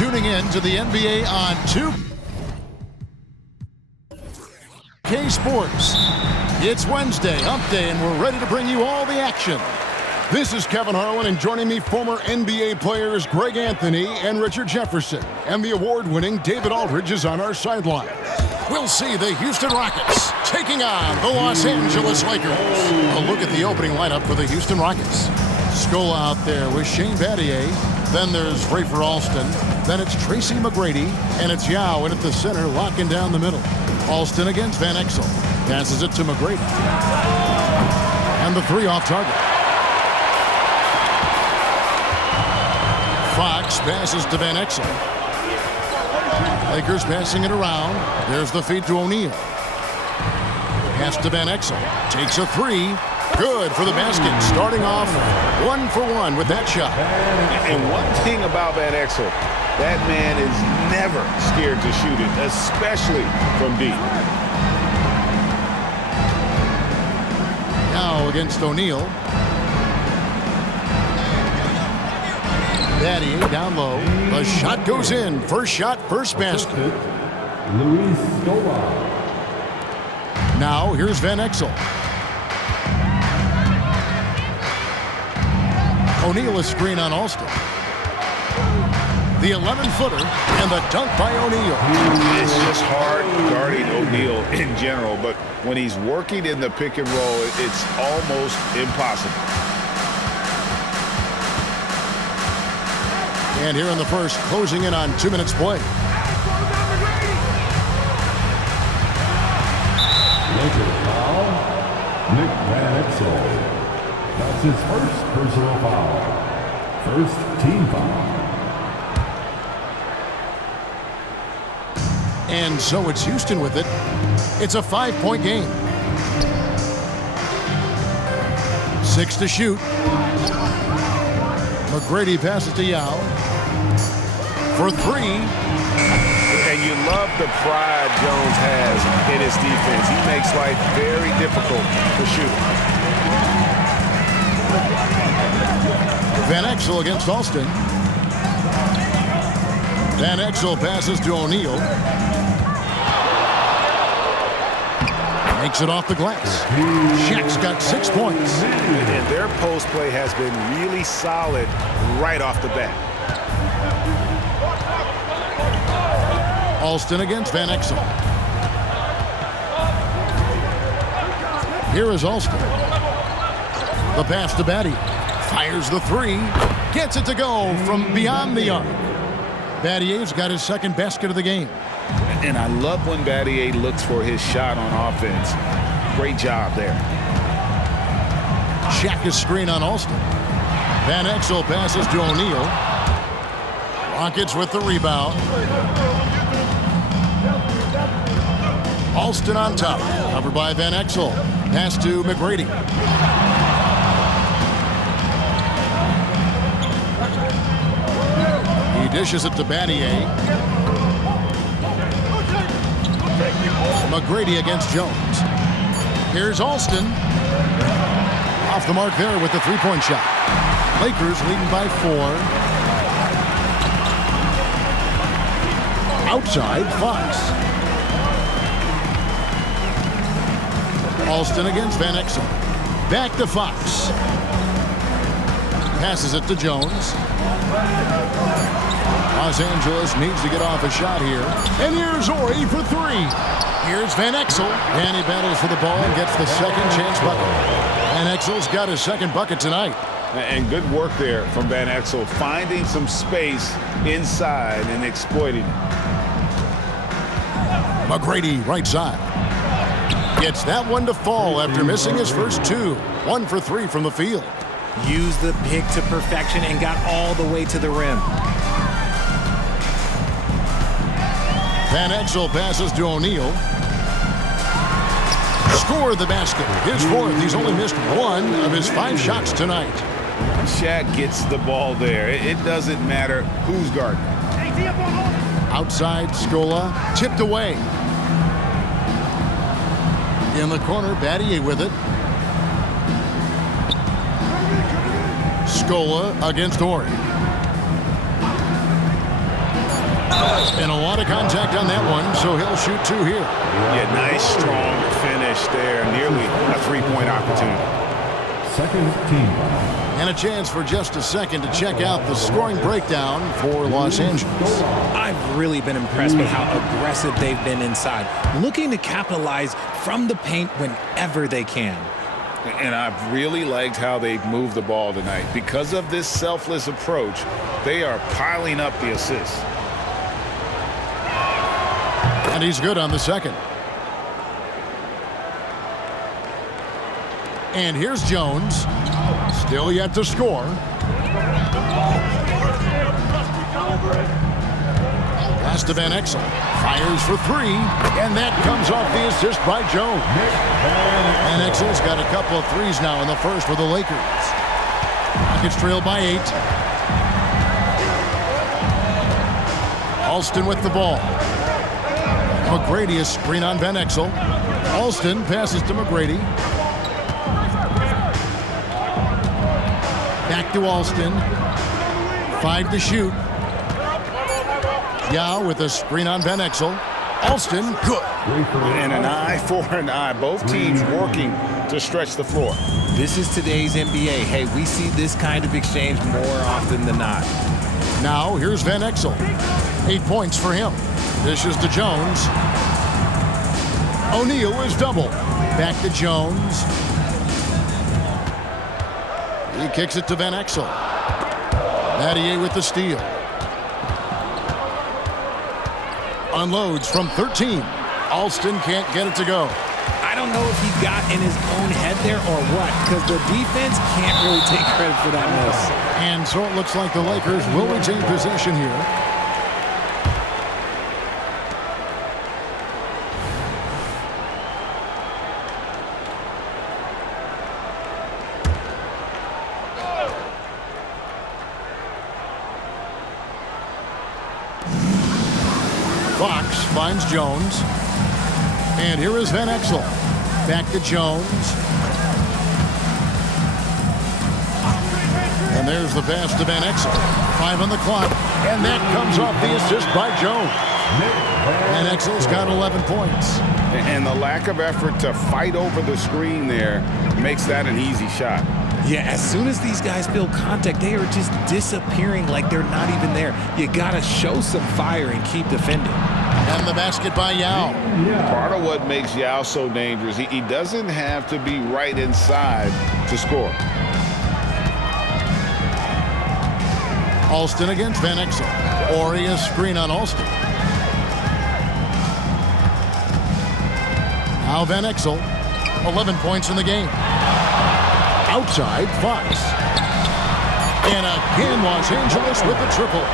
tuning in to the NBA on 2K Sports. It's Wednesday, hump day, and we're ready to bring you all the action. This is Kevin Harlan, and joining me, former NBA players Greg Anthony and Richard Jefferson. And the award-winning David Aldridge is on our sideline. We'll see the Houston Rockets taking on the Los Angeles Lakers. A look at the opening lineup for the Houston Rockets. Scola out there with Shane Battier. Then there's Rafer Alston. Then it's Tracy McGrady. And it's Yao in at the center, locking down the middle. Alston against Van Exel. Passes it to McGrady. And the three off target. Fox passes to Van Exel. Lakers passing it around. There's the feed to O'Neal. Pass to Van Exel. Takes a three. Good for the basket. Starting off 1-for-1 with that shot. And one thing about Van Exel, that man is never scared to shoot it, especially from deep. Now against O'Neal. Battier down low. The shot goes in. First shot, first basket. Luis Scola. Now here's Van Exel. O'Neal a screen on Alston. The 11-footer and the dunk by O'Neal. It's just hard guarding O'Neal in general, but when he's working in the pick and roll, it's almost impossible. And here in the first, closing in on 2 minutes play. Laker foul. Nick Van Exel. That's his first personal foul. First team foul. And so it's Houston with it. It's a 5-point game. 6 to shoot. McGrady passes to Yao. For three. And you love the pride Jones has in his defense. He makes life very difficult to shoot. Van Exel against Alston. Van Exel passes to O'Neal. Makes it off the glass. Shaq's got 6 points. And their post play has been really solid right off the bat. Alston against Van Exel. Here is Alston. The pass to Battier. Fires the three. Gets it to go from beyond the arc. Battier's got his second basket of the game. And I love when Battier looks for his shot on offense. Great job there. Shaq is screen on Alston. Van Exel passes to O'Neal. Rockets with the rebound. Alston on top. Covered by Van Exel. Pass to McGrady. He dishes it to Battier. McGrady against Jones. Here's Alston. Off the mark there with the three-point shot. Lakers leading by 4. Outside, Fox. Alston against Van Exel. Back to Fox. Passes it to Jones. Los Angeles needs to get off a shot here. And here's Ori for 3. Here's Van Exel. And he battles for the ball and gets the second chance bucket. Van Exel's got his second bucket tonight. And good work there from Van Exel, finding some space inside and exploiting it. McGrady right side. Gets that one to fall after missing his first 2. 1 for 3 from the field. Used the pick to perfection and got all the way to the rim. Van Exel passes to O'Neal. Score the basket. His 4th. He's only missed 1 of his 5 shots tonight. Shaq gets the ball there. It doesn't matter who's guarding. Outside, Scola. Tipped away. In the corner, Battier with it. Scola against Ori. And a lot of contact on that one, so he'll shoot 2 here. Yeah, nice, strong finish there. Nearly a 3-point opportunity. Second team foul. And a chance for just a second to check out the scoring breakdown for Los Angeles. I've really been impressed with how aggressive they've been inside, looking to capitalize from the paint whenever they can. And I've really liked how they've moved the ball tonight. Because of this selfless approach, they are piling up the assists. And he's good on the second. And here's Jones. Still yet to score. Pass to Van Exel. Fires for 3. And that comes off the assist by Jones. Van Exel's got a couple of threes now in the first for the Lakers. Rockets trailed by 8. Alston with the ball. McGrady is screen on Van Exel. Alston passes to McGrady. Back to Alston. 5 to shoot. Yao with a screen on Van Exel. Alston, good. And an eye for an eye. Both teams working to stretch the floor. This is today's NBA. Hey, we see this kind of exchange more often than not. Now, here's Van Exel. 8 points for him. Dishes to Jones. O'Neal is double. Back to Jones. He kicks it to Van Exel. Battier with the steal. Unloads from 13. Alston can't get it to go. I don't know if he got in his own head there or what, because the defense can't really take credit for that miss. And so it looks like the Lakers will retain possession here. Fox finds Jones. And here is Van Exel. Back to Jones. And there's the pass to Van Exel. 5 on the clock. And that comes off the assist by Jones. Van Exel's got 11 points. And the lack of effort to fight over the screen there makes that an easy shot. Yeah, as soon as these guys feel contact, they are just disappearing like they're not even there. You got to show some fire and keep defending. And the basket by Yao. Part of what makes Yao so dangerous, he doesn't have to be right inside to score. Alston against Van Exel. Ori a screen on Alston. Now Van Exel, 11 points in the game. Outside, Fox. And again, Los Angeles with the triple.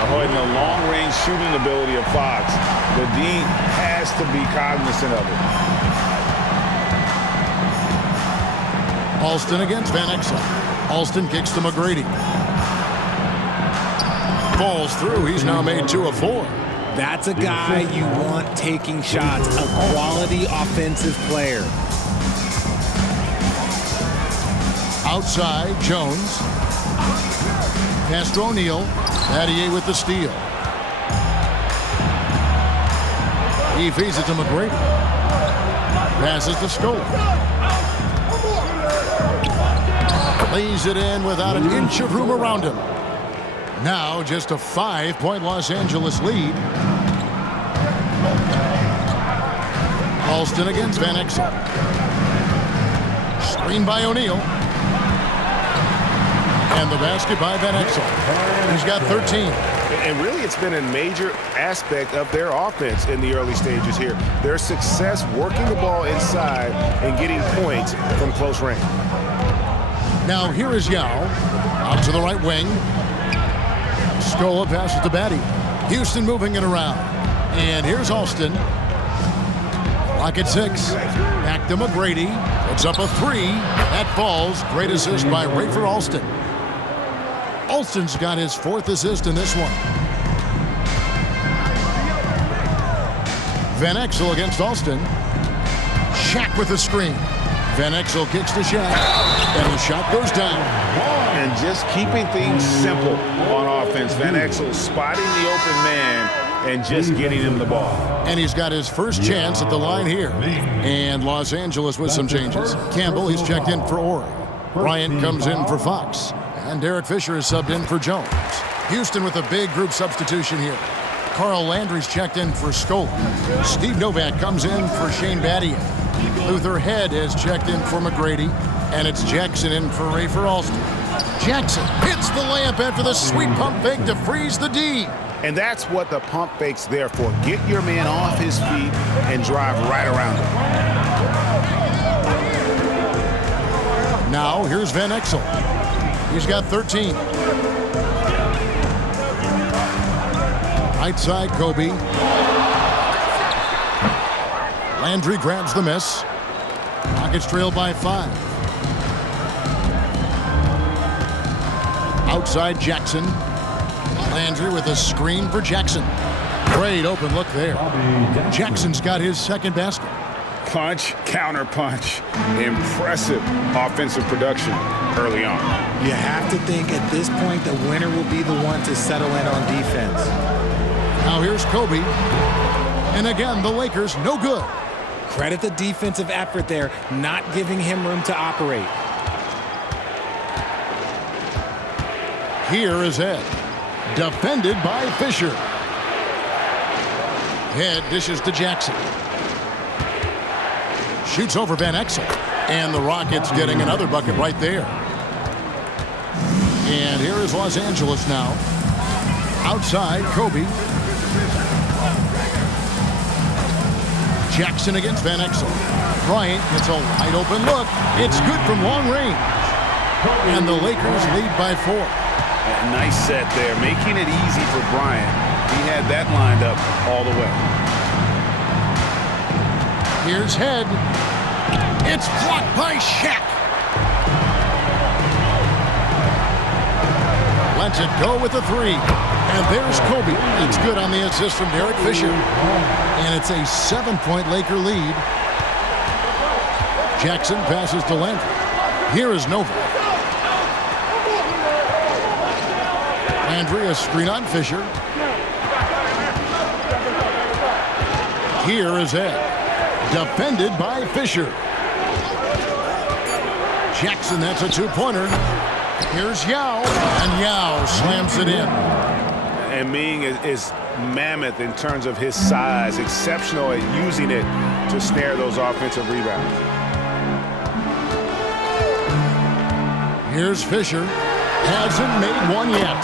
And the long-range shooting ability of Fox, the D has to be cognizant of it. Alston against Van Exel. Alston kicks to McGrady. Falls through. He's now made 2 of 4. That's a guy you want taking shots, a quality offensive player. Outside, Jones. Pass to O'Neal. Battier with the steal. He feeds it to McGrady. Passes to Scola. Lays it in without an inch of room around him. Now just a 5-point Los Angeles lead. Alston against Van Exel. Screen by O'Neal. And the basket by Van Exel. He's got 13. And really, it's been a major aspect of their offense in the early stages here. Their success working the ball inside and getting points from close range. Now here is Yao. Out to the right wing. Scola passes to Batty. Houston moving it around. And here's Alston. Clock at 6. Back to McGrady. Puts up a 3. That falls. Great assist by Rayford Alston. Alston's got his 4th assist in this one. Van Exel against Alston. Shaq with the screen. Van Exel kicks to Shaq. And the shot goes down. And just keeping things simple on offense. Van Exel spotting the open man and just getting him the ball. And he's got his first chance at the line here. And Los Angeles with some changes. Campbell, he's checked in for Orr. Bryant comes in for Fox. And Derek Fisher is subbed in for Jones. Houston with a big group substitution here. Carl Landry's checked in for Scola. Steve Novak comes in for Shane Battier. Luther Head has checked in for McGrady. And it's Jackson in for Rafer Alston. Jackson hits the layup after the sweet pump fake to freeze the D. And that's what the pump fake's there for. Get your man off his feet and drive right around him. Now here's Van Exel. He's got 13. Right side, Kobe. Landry grabs the miss. Rockets trail by 5. Outside Jackson. Landry with a screen for Jackson. Great open look there. Jackson's got his second basket. Punch, counter punch. Impressive offensive production early on. You have to think at this point the winner will be the one to settle in on defense. Now here's Kobe. And again, the Lakers no good. Credit the defensive effort there, not giving him room to operate. Here is Ed. Defended by Fisher. Head dishes to Jackson. Shoots over Van Exel. And the Rockets getting another bucket right there. And here is Los Angeles now. Outside, Kobe. Jackson against Van Exel. Bryant gets a wide open look. It's good from long range. And the Lakers lead by 4. A nice set there, making it easy for Bryant. He had that lined up all the way. Here's Head. It's blocked by Shaq. Lets it go with a 3. And there's Kobe. It's good on the assist from Derek Fisher. And it's a 7-point Laker lead. Jackson passes to Landry. Here is Novak. Landry, a screen on Fisher. Here is Ed. Defended by Fisher. Jackson, that's a 2-pointer. Here's Yao, and Yao slams it in. And Ming is mammoth in terms of his size, exceptional at using it to snare those offensive rebounds. Here's Fisher. Hasn't made one yet.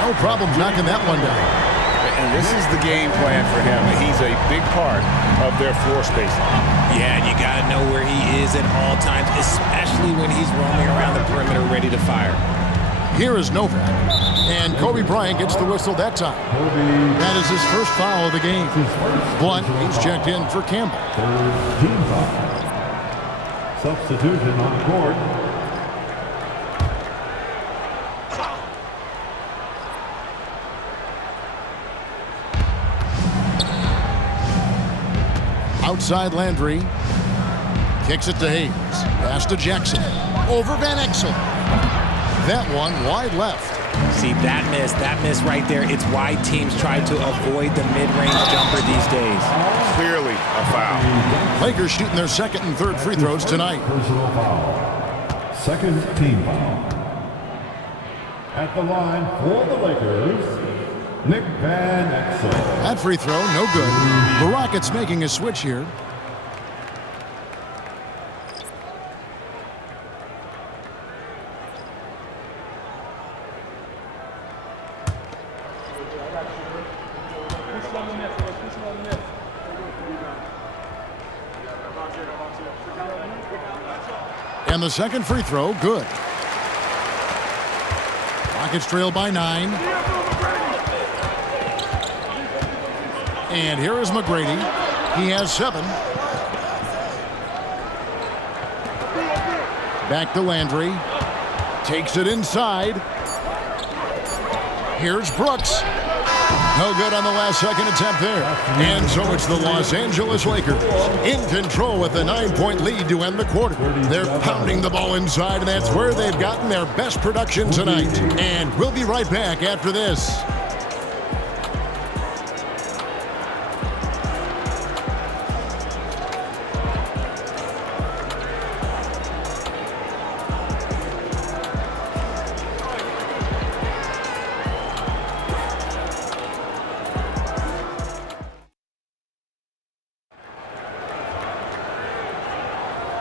No problem knocking that one down. And this is the game plan for him. He's a big part of their floor spacing. Yeah, and you got to know where he is at all times, especially when he's roaming around the perimeter ready to fire. Here is Novak. And Kobe Bryant gets the whistle that time. That is his first foul of the game. Blunt, he's checked in for Campbell. Team foul. Substitution on court. Outside Landry. Kicks it to Hayes. Pass to Jackson. Over Van Exel. That one wide left. See, that miss right there, it's why teams try to avoid the mid-range jumper these days. Clearly a foul. Lakers shooting their second and third free throws tonight. Personal foul. Second team foul. At the line for the Lakers, Nick Van Exel. That free throw, no good. The Rockets making a switch here. And the second free throw, good. Rockets trail by 9. And here is McGrady. He has 7. Back to Landry. Takes it inside. Here's Brooks. No good on the last second attempt there. And so it's the Los Angeles Lakers in control with a 9-point lead to end the quarter. They're pounding the ball inside, and that's where they've gotten their best production tonight. And we'll be right back after this.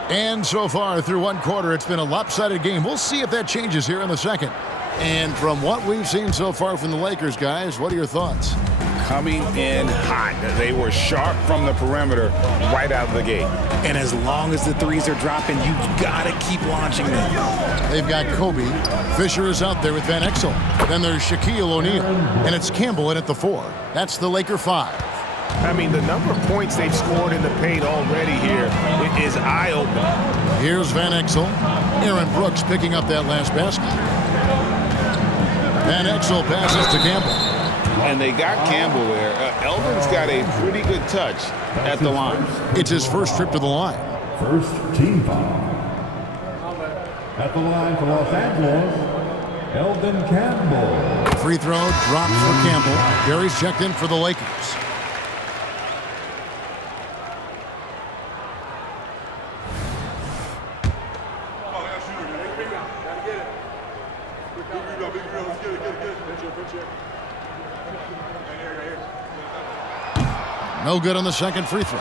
And so far through one quarter, it's been a lopsided game. We'll see if that changes here in the second. And from what we've seen so far from the Lakers, guys, what are your thoughts? Coming in hot. They were sharp from the perimeter right out of the gate. And as long as the threes are dropping, you've got to keep launching them. They've got Kobe. Fisher is out there with Van Exel. Then there's Shaquille O'Neal. And it's Campbell in at the 4. That's the Laker 5. I mean, the number of points they've scored in the paint already here is eye-opening. Here's Van Exel. Aaron Brooks picking up that last basket. Van Exel passes to Campbell. And they got Campbell there. Eldon's got a pretty good touch at the line. It's his first trip to the line. First team foul. At the line for Los Angeles, Eldon Campbell. Free throw drops for Campbell. Gary's checked in for the Lakers. No good on the second free throw.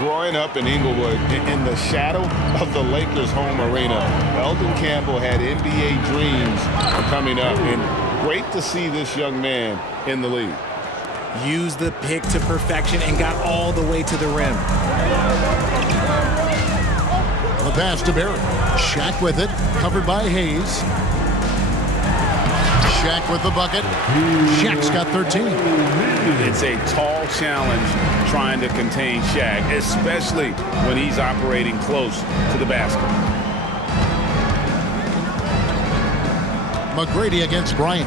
Growing up in Inglewood, in the shadow of the Lakers' home arena, Eldon Campbell had NBA dreams coming up, and great to see this young man in the league. Used the pick to perfection and got all the way to the rim. The pass to Barry. Shaq with it, covered by Hayes. Shaq with the bucket. Shaq's got 13. It's a tall challenge trying to contain Shaq, especially when he's operating close to the basket. McGrady against Bryant.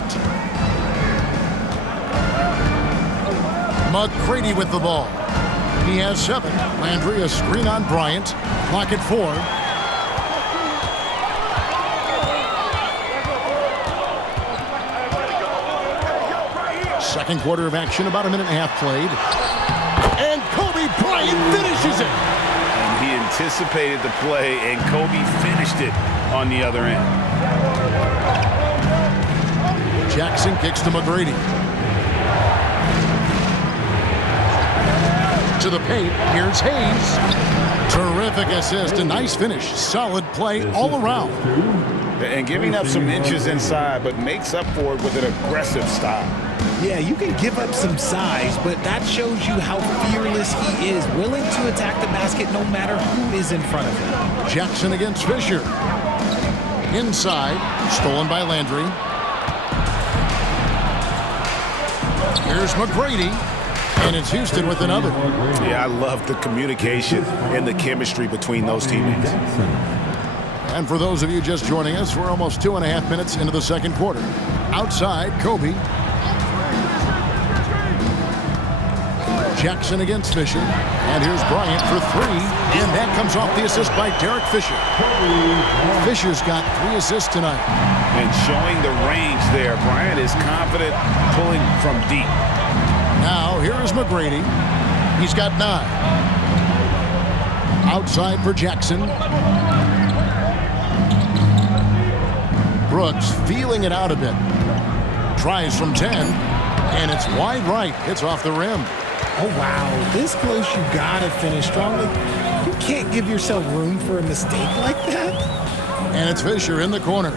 McGrady with the ball. He has 7. Landry a screen on Bryant. Clock at 4. Second quarter of action, about a minute and a half played. And Kobe Bryant finishes it. And he anticipated the play, and Kobe finished it on the other end. Jackson kicks to McGrady. To the paint, here's Hayes. Terrific assist, a nice finish. Solid play all around. And giving up some inches inside, but makes up for it with an aggressive style. Yeah, you can give up some size, but that shows you how fearless he is, willing to attack the basket no matter who is in front of him. Jackson against Fisher. Inside, stolen by Landry. Here's McGrady, and it's Houston with another. Yeah, I love the communication and the chemistry between those teammates. And for those of you just joining us, we're almost 2.5 minutes into the second quarter. Outside, Kobe. Jackson against Fisher. And here's Bryant for 3. And that comes off the assist by Derek Fisher. Fisher's got 3 assists tonight. And showing the range there. Bryant is confident pulling from deep. Now, here is McGrady. He's got 9. Outside for Jackson. Brooks feeling it out a bit. Tries from 10. And it's wide right. It's off the rim. Oh, wow. This close, you gotta finish strongly. You can't give yourself room for a mistake like that. And it's Fisher in the corner.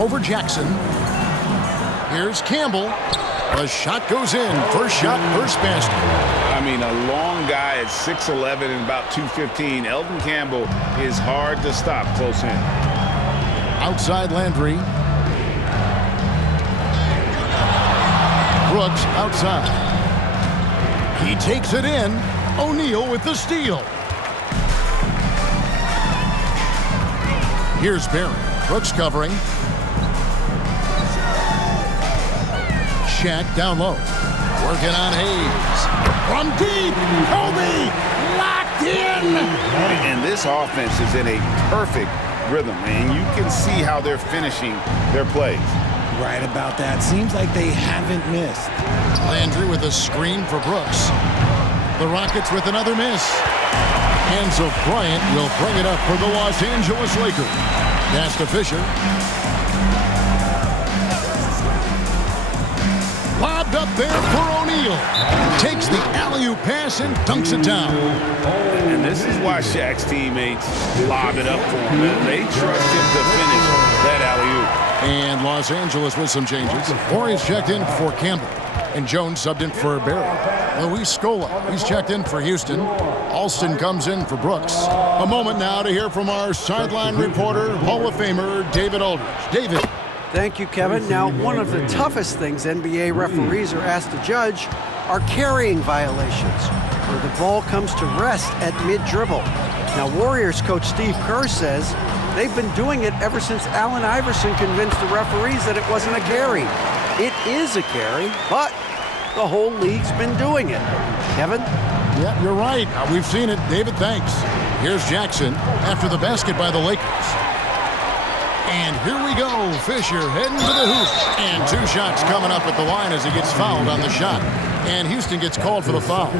Over Jackson. Here's Campbell. The shot goes in. First shot, first basket. I mean, a long guy at 6'11" and about 215. Eldon Campbell is hard to stop close in. Outside Landry. Brooks outside. He takes it in. O'Neal with the steal. Here's Barry. Brooks covering. Shaq down low. Working on Hayes. From deep. Kobe locked in. And this offense is in a perfect rhythm, and you can see how they're finishing their plays. Right about that. Seems like they haven't missed. Landry with a screen for Brooks. The Rockets with another miss. And so Bryant will bring it up for the Los Angeles Lakers. Pass to Fisher. Lobbed up there for O'Neal. takes the alley-oop pass and dunks it down. And this is why Shaq's teammates lob it up for him. They trust him to finish that alley-oop. And Los Angeles with some changes. Warriors checked in for Campbell. And Jones subbed in for Barrett. Luis Scola, he's checked in for Houston. Alston comes in for Brooks. A moment now to hear from our sideline reporter, Hall of Famer David Aldridge. David. Thank you, Kevin. Now, one of the toughest things NBA referees are asked to judge are carrying violations, where the ball comes to rest at mid-dribble. Now, Warriors coach Steve Kerr says they've been doing it ever since Allen Iverson convinced the referees that it wasn't a carry. It is a carry, but the whole league's been doing it. Kevin? Yeah, you're right. We've seen it. David, thanks. Here's Jackson after the basket by the Lakers. And here we go. Fisher heading to the hoop. And 2 shots coming up at the line as he gets fouled on the shot. And Houston gets called for the foul.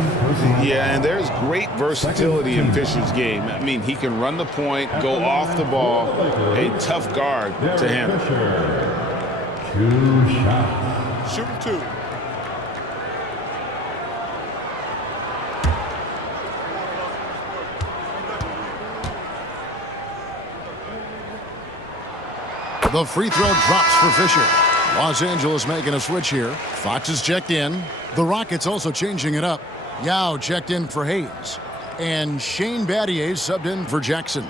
Yeah, and there's great versatility in Fisher's game. I mean, he can run the point, go off the ball, a tough guard to handle. 2 shots. Shooting 2. The free throw drops for Fisher. Los Angeles making a switch here. Fox is checked in. The Rockets also changing it up. Yao checked in for Hayes. And Shane Battier subbed in for Jackson.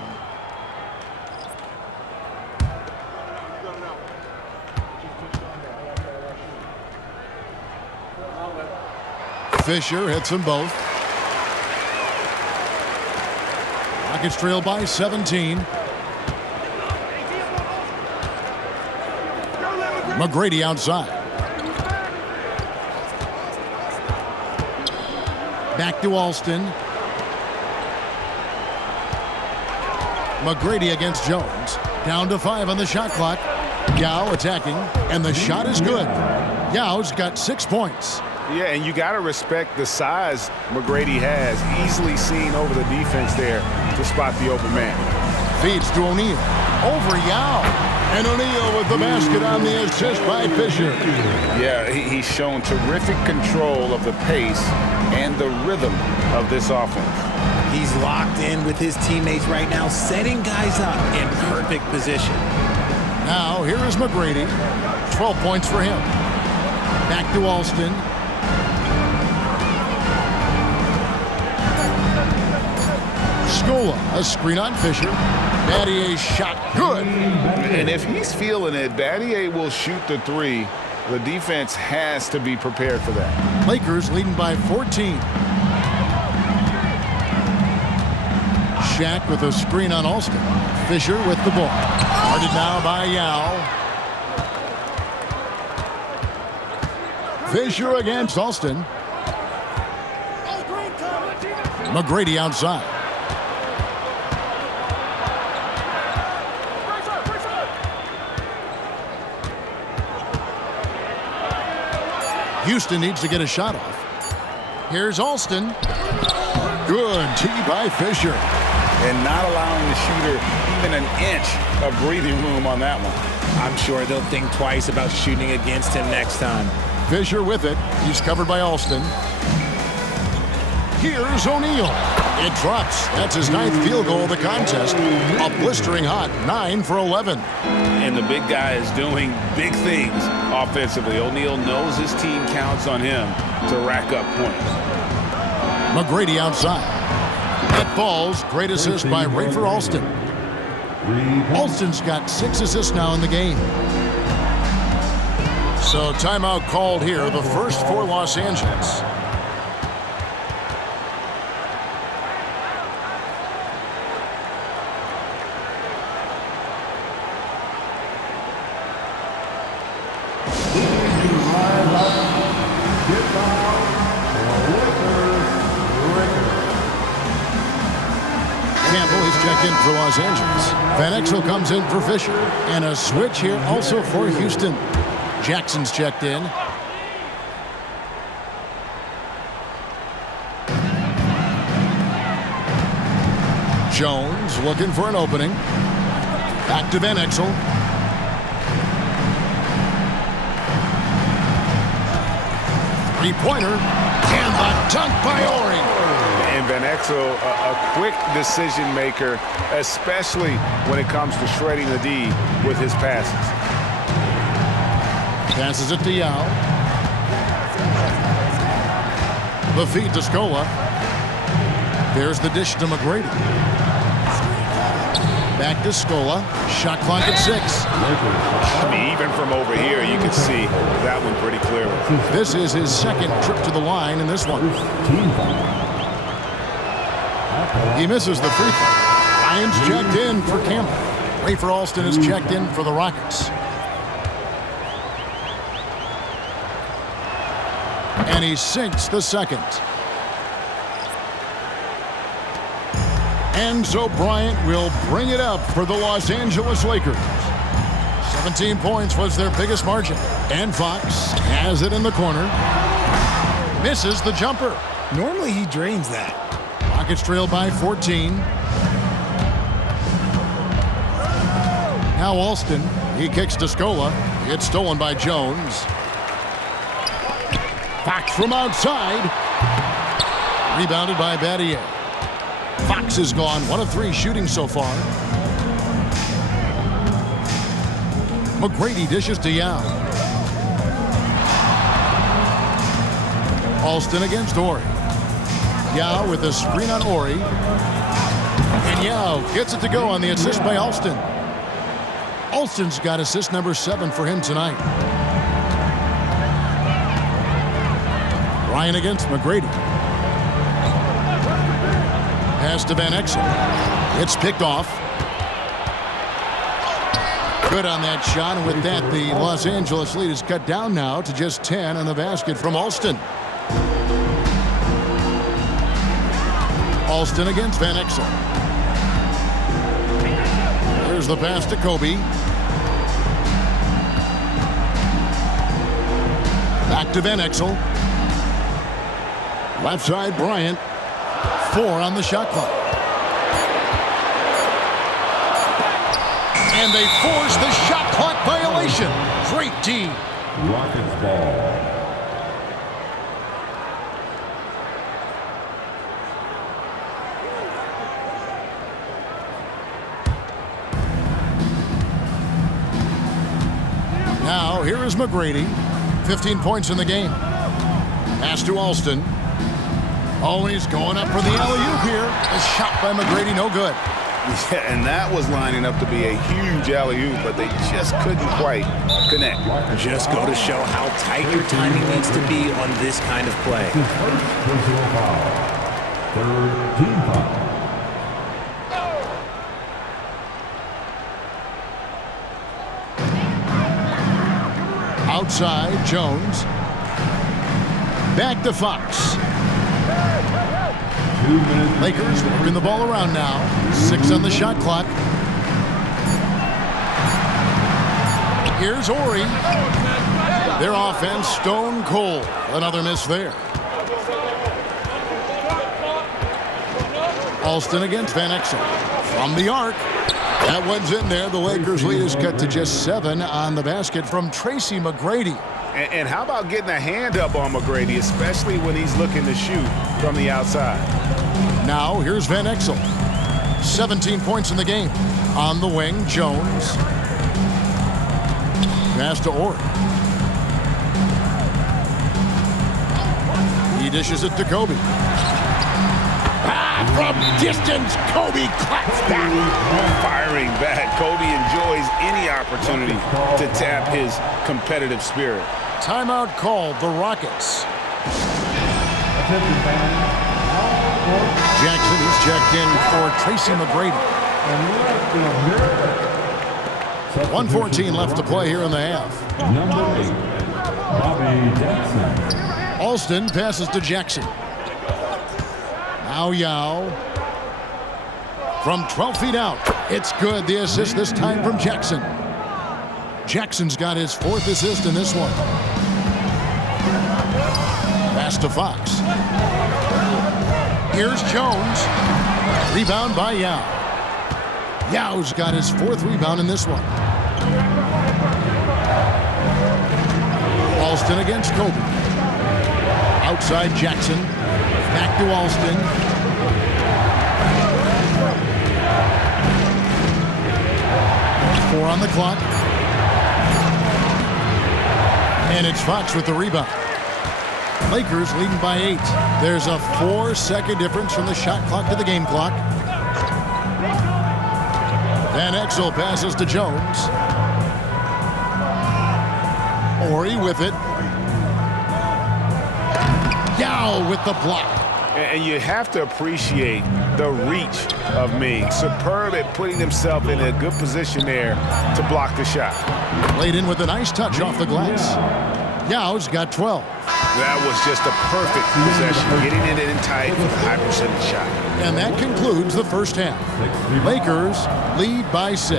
Fisher hits them both. Rockets trail by 17. McGrady outside. Back to Alston. McGrady against Jones. Down to 5 on the shot clock. Yao attacking, and the shot is good. Yao's got 6 points. Yeah, and you got to respect the size McGrady has. Easily seen over the defense there to spot the open man. Feeds to O'Neal. Over Yao. And O'Neal with the basket on the assist by Fisher. Yeah, he's shown terrific control of the pace and the rhythm of this offense. He's locked in with his teammates right now, setting guys up in perfect position. Now, here is McGrady. 12 points for him. Back to Alston. Scola, a screen on Fisher. Battier's shot, good. And if he's feeling it, Battier will shoot the 3. The defense has to be prepared for that. Lakers leading by 14. Shaq with a screen on Alston. Fisher with the ball. Guarded now by Yao. Fisher against Alston. McGrady outside. Houston needs to get a shot off. Here's Alston. Good tee by Fisher. And not allowing the shooter even an inch of breathing room on that one. I'm sure they'll think twice about shooting against him next time. Fisher with it. He's covered by Alston. Here's O'Neal. It drops. That's his 9th field goal of the contest. A blistering hot 9 for 11. And the big guy is doing big things offensively. O'Neal knows his team counts on him to rack up points. McGrady outside. It falls. Great assist by Rafer Alston. Alston's got 6 assists now in the game. So timeout called here, the first for Los Angeles. Campbell is checked in for Los Angeles. Van Exel comes in for Fisher. And a switch here also for Houston. Jackson's checked in. Jones looking for an opening. Back to Van Exel. Three-pointer. And the dunk by Ori. And Van Exel, a quick decision maker, especially when it comes to shredding the D with his passes. Passes it to Yao. The feed to Scola. There's the dish to McGrady. Back to Scola. Shot clock at 6. I mean, even from over here, you can see that one pretty clearly. This is his second trip to the line in this one. He misses the free throw. Ryan's checked in for Campbell. Rafer Alston is checked in for the Rockets. And he sinks the second. And so Bryant will bring it up for the Los Angeles Lakers. 17 points was their biggest margin. And Fox has it in the corner. Misses the jumper. Normally he drains that. Rockets trail by 14. Now Alston. He kicks to Scola. It's stolen by Jones. Fox from outside. Rebounded by Battier. Fox is gone. 1 of 3 shooting so far. McGrady dishes to Yao. Alston against Ori. Yao with a screen on Ori. And Yao gets it to go on the assist by Alston. Alston's got assist number 7 for him tonight. Ryan against McGrady. Pass to Van Exel. It's picked off. Good on that shot, and with that, the Los Angeles lead is cut down now to just 10 on the basket from Alston. Alston against Van Exel. There's the pass to Kobe. Back to Van Exel. Left side, Bryant. 4 on the shot clock. And they force the shot clock violation. Great D. Rockets ball. Now, here is McGrady. 15 points in the game. Pass to Alston. Oh, he's going up for the alley-oop here. A shot by McGrady, no good. Yeah, and that was lining up to be a huge alley-oop, but they just couldn't quite connect. Just go to show how tight your timing needs to be on this kind of play. His first personal foul. Third team foul. Outside, Jones. Back to Fox. Lakers working the ball around now. 6 on the shot clock. Here's Ori. Their offense stone cold. Another miss there. Alston against Van Exel. From the arc. That one's in there. The Lakers lead is cut to just 7 on the basket from Tracy McGrady. And how about getting a hand up on McGrady, especially when he's looking to shoot from the outside? Now, here's Van Exel. 17 points in the game. On the wing, Jones. Pass to Ori. He dishes it to Kobe. From distance, Kobe claps back. Firing back. Kobe enjoys any opportunity to tap his competitive spirit. Timeout called, the Rockets. Jackson is checked in for Tracy McGrady. 1:14 left to play here in the half. Number 8, Bobby Jackson. Alston passes to Jackson. Now Yao. From 12 feet out. It's good. The assist this time from Jackson. Jackson's got his 4th assist in this one. Pass to Fox. Here's Jones. Rebound by Yao. Yao's got his 4th rebound in this one. Alston against Kobe. Outside Jackson. Back to Alston. Four on the clock. And it's Fox with the rebound. Lakers leading by 8. There's a 4-second difference from the shot clock to the game clock. Van Exel passes to Jones. Ori with it. Yao with the block. And you have to appreciate the reach of Ming. Superb at putting himself in a good position there to block the shot. Laid in with a nice touch off the glass. Yao's got 12. That was just a perfect possession, getting it in tight with a high percentage shot. And that concludes the first half. Lakers lead by 6.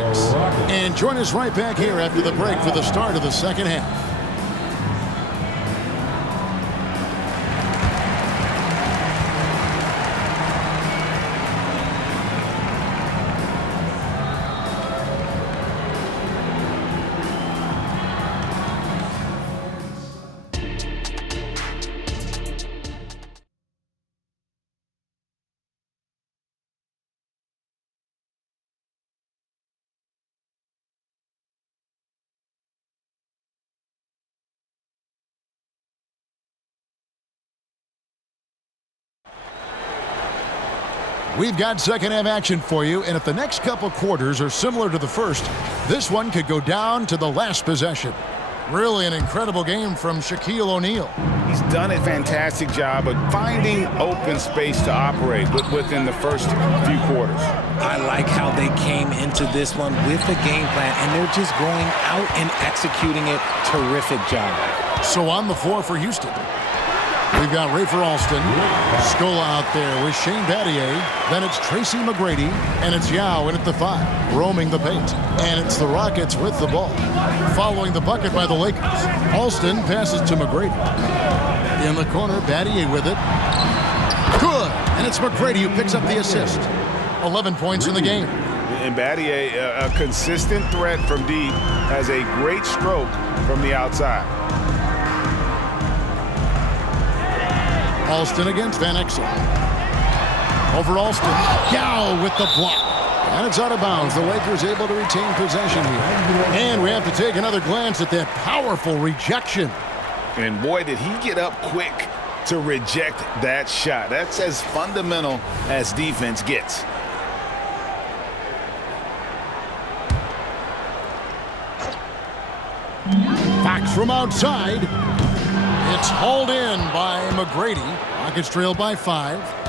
And join us right back here after the break for the start of the second half. We've got second half action for you, and if the next couple quarters are similar to the first, this one could go down to the last possession. Really an incredible game from Shaquille O'Neal. He's done a fantastic job of finding open space to operate within the first few quarters. I like how they came into this one with a game plan, and they're just going out and executing it. Terrific job. So on the floor for Houston, we've got Rafer Alston, Scola out there with Shane Battier. Then it's Tracy McGrady, and it's Yao in at the 5, roaming the paint. And it's the Rockets with the ball, following the bucket by the Lakers. Alston passes to McGrady. In the corner, Battier with it. Good, and it's McGrady who picks up the assist. 11 points in the game. And Battier, a consistent threat from deep, has a great stroke from the outside. Alston against Van Exel. Over Alston. Yao with the block. And it's out of bounds. The Lakers able to retain possession here. And we have to take another glance at that powerful rejection. And boy, did he get up quick to reject that shot. That's as fundamental as defense gets. Fox from outside. It's hauled in by McGrady. Rockets trail by 5.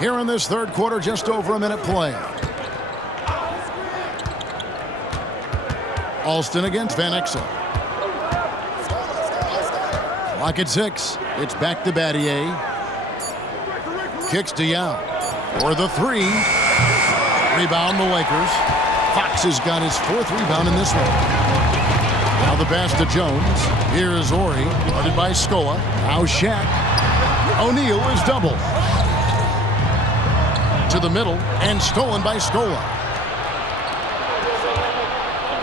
Here in this third quarter, just over a minute play. Alston against Van Exel. Clock at 6. It's back to Battier. Kicks to Yao. For the 3. Rebound the Lakers. Fox has got his 4th rebound in this one. Now the pass to Jones. Here is Ori, guarded by Scola. Now Shaq. O'Neal is double. To the middle, and stolen by Scola.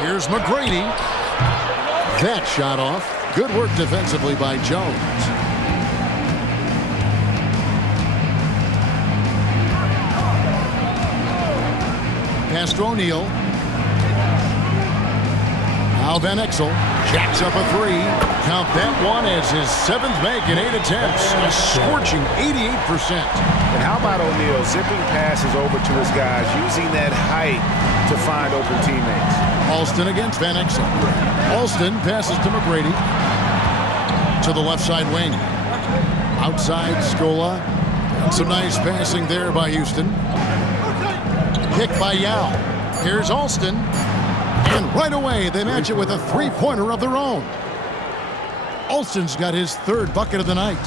Here's McGrady. That shot off. Good work defensively by Jones. Pass to O'Neal. Now Van Exel jacks up a 3. Count that one as his 7th make in 8 attempts. A scorching 88%. And how about O'Neal zipping passes over to his guys, using that height to find open teammates. Alston against Van Exel. Alston passes to McGrady. To the left side wing. Outside Scola. And some nice passing there by Houston. Kick by Yao. Here's Alston. And right away, they match it with a 3-pointer of their own. Alston's got his 3rd bucket of the night.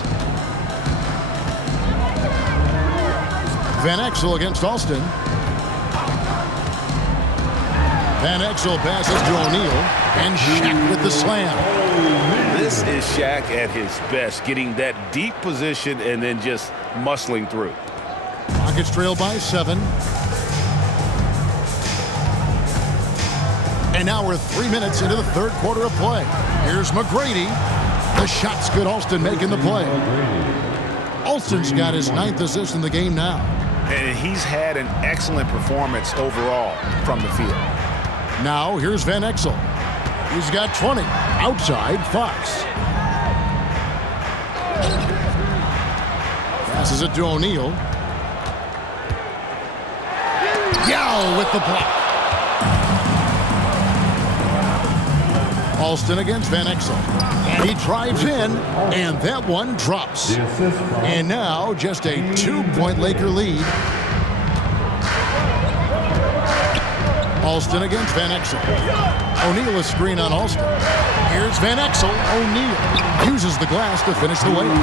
Van Exel against Alston. Van Exel passes to O'Neal. And Shaq with the slam. This is Shaq at his best, getting that deep position and then just muscling through. Rockets trail by 7. And now we're 3 minutes into the third quarter of play. Here's McGrady. The shot's good. Alston making the play. Alston's got his 9th assist in the game now. And he's had an excellent performance overall from the field. Now here's Van Exel. He's got 20. Outside, Fox. Passes it to O'Neal. Yao with the block. Alston against Van Exel. And he drives in, and that one drops. And now just a 2-point Laker lead. Alston against Van Exel. O'Neal a screen on Alston. Here's Van Exel. O'Neal uses the glass to finish the layup.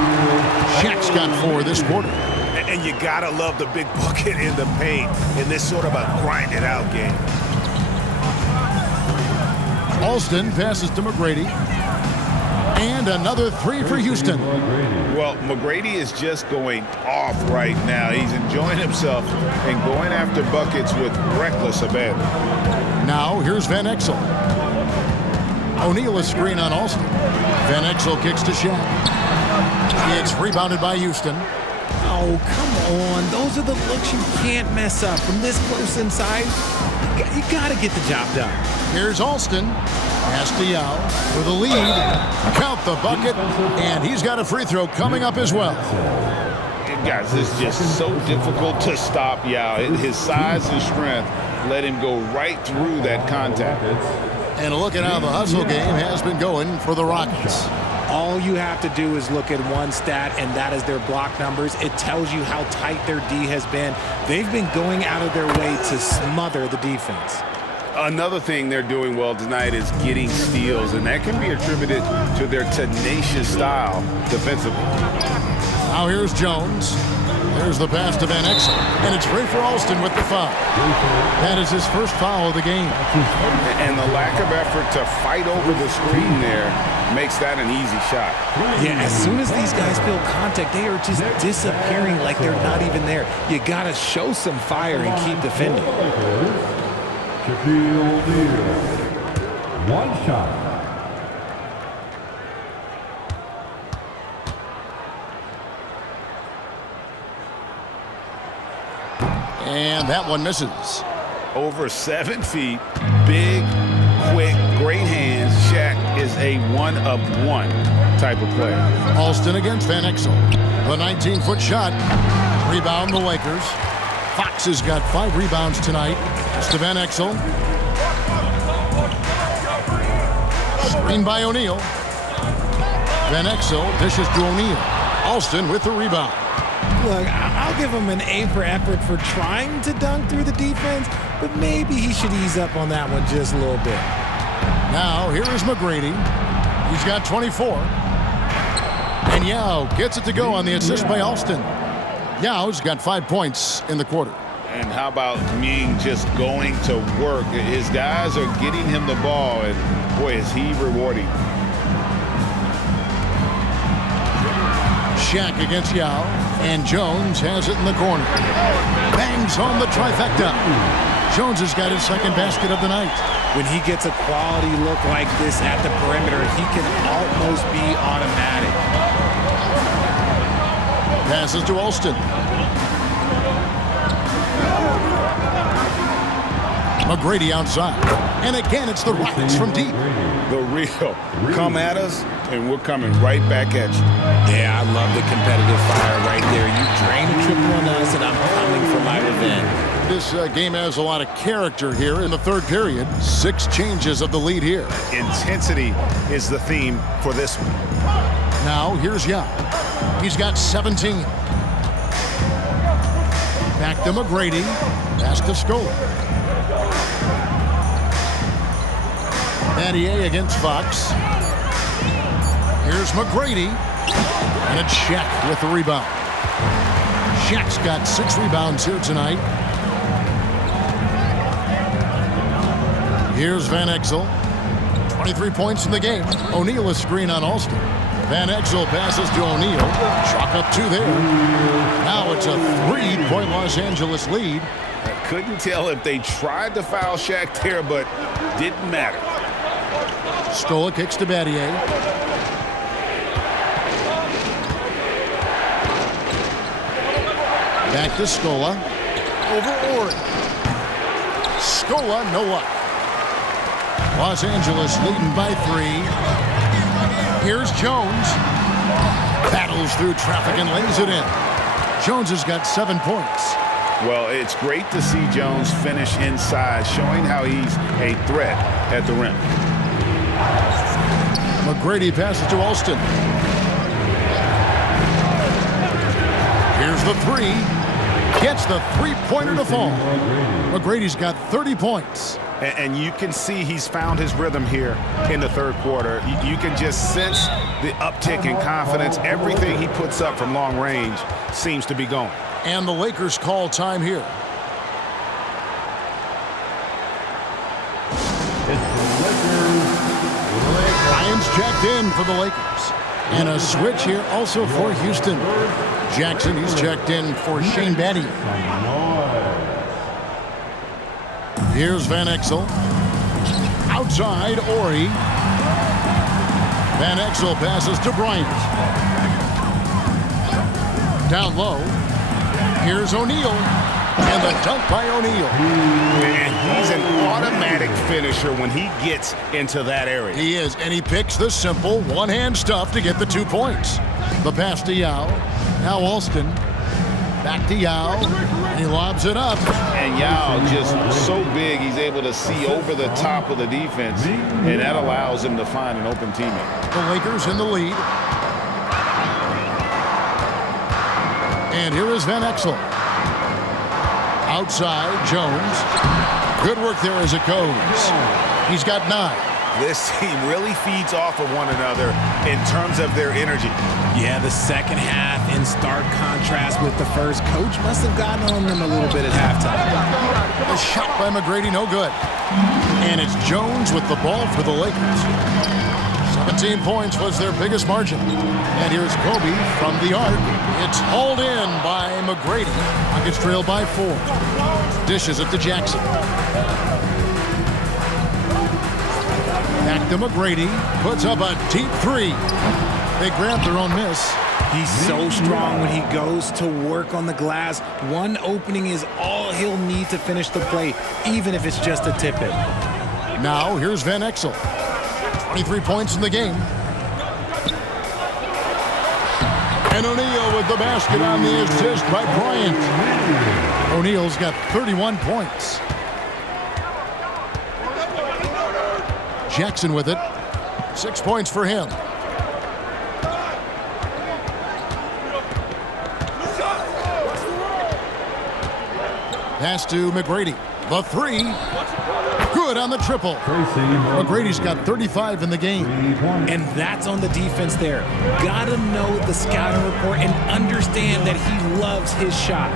Shaq's got 4 this quarter. And you gotta love the big bucket in the paint in this sort of a grind-it-out game. Alston passes to McGrady. And another 3 for Houston. Well, McGrady is just going off right now. He's enjoying himself and going after buckets with reckless abandon. Now here's Van Exel. O'Neal a screen on Alston. Van Exel kicks to Shaq. It's rebounded by Houston. Oh, come on. Those are the looks you can't mess up. From this close inside, you got to get the job done. Here's Alston. Pass to Yao for the lead. Count the bucket. And he's got a free throw coming up as well. Guys, it's just so difficult to stop Yao. His size and strength let him go right through that contact. And look at how the hustle game has been going for the Rockets. All you have to do is look at one stat, and that is their block numbers. It tells you how tight their D has been. They've been going out of their way to smother the defense. Another thing they're doing well tonight is getting steals, and that can be attributed to their tenacious style defensively. Now here's Jones. There's the pass to Van Exel. And it's free for Alston with the foul. That is his first foul of the game. And the lack of effort to fight over the screen there makes that an easy shot. Yeah, as soon as these guys feel contact, they are just disappearing like they're not even there. You got to show some fire and keep defending. One shot. And that one misses. Over 7 feet, big, quick, great hands. Shaq is a one-of-one type of player. Alston against Van Exel. The 19-foot shot. Rebound the Lakers. Fox has got 5 rebounds tonight. It's to Van Exel. Screen by O'Neal. Van Exel dishes to O'Neal. Alston with the rebound. Look, I'll give him an A for effort for trying to dunk through the defense, but maybe he should ease up on that one just a little bit. Now, here is McGrady. He's got 24. And Yao gets it to go on the assist by Alston. Yao's got 5 points in the quarter. And how about Ming just going to work? His guys are getting him the ball, and boy, is he rewarding. Shaq against Yao, and Jones has it in the corner. Bangs home the trifecta. Jones has got his second basket of the night. When he gets a quality look like this at the perimeter, he can almost be automatic. Passes to Alston. McGrady outside. And again, it's the Rockets from deep. The real. Come at us, and we're coming right back at you. Yeah, I love the competitive fire right there. You drain a triple on us, and I'm coming for my revenge. This game has a lot of character here in the third period. 6 changes of the lead here. Intensity is the theme for this one. Now, here's Yao. He's got 17. Back to McGrady. Pass to Scola. Mathieu against Fox. Here's McGrady. And it's Shaq with the rebound. Shaq's got 6 rebounds here tonight. Here's Van Exel. 23 points in the game. O'Neal a screen on Alston. Van Exel passes to O'Neal. Chalk up 2 there. Now it's a 3-point Los Angeles lead. I couldn't tell if they tried to foul Shaq there, but didn't matter. Scola kicks to Battier. Back to Scola. Over Ori. Scola, no luck. Los Angeles leading by 3. Here's Jones. Battles through traffic and lays it in. Jones has got 7 points. Well, it's great to see Jones finish inside, showing how he's a threat at the rim. McGrady passes to Alston. Here's the 3. Gets the three-pointer to fall. McGrady's got 30 points. And you can see he's found his rhythm here in the third quarter. You can just sense the uptick in confidence. Everything he puts up from long range seems to be going. And the Lakers call time here. Ryan's checked in for the Lakers. And a switch here also for Houston. Jackson, he's checked in for Shane Battier. Here's Van Exel. Outside, Ori. Van Exel passes to Bryant. Down low. Here's O'Neal. And the dunk by O'Neal. And he's an automatic finisher when he gets into that area. He is, and he picks the simple one-hand stuff to get the 2 points. The pass to Yao. Now Alston. Back to Yao. And he lobs it up. And Yao just so big, he's able to see over the top of the defense, and that allows him to find an open teammate. The Lakers in the lead. And here is Van Exel. Outside, Jones. Good work there as it goes. He's got 9. This team really feeds off of one another in terms of their energy. Yeah, the second half in stark contrast with the first. Coach must have gotten on them a little bit at halftime. A shot by McGrady, no good. And it's Jones with the ball for the Lakers. 17 points was their biggest margin. And here's Kobe from the arc. It's hauled in by McGrady. Rockets trail by 4. Dishes it to Jackson. Back to McGrady. Puts up a deep 3. They grab their own miss. He's so strong when he goes to work on the glass. One opening is all he'll need to finish the play, even if it's just a tip-in. Now here's Van Exel. 23 points in the game. And O'Neal with the basket on the assist by Bryant. O'Neal's got 31 points. Jackson with it. 6 points for him. Pass to McGrady. The 3. Good on the triple. McGrady's got 35 in the game. And that's on the defense there. Gotta know the scouting report and understand that he loves his shot.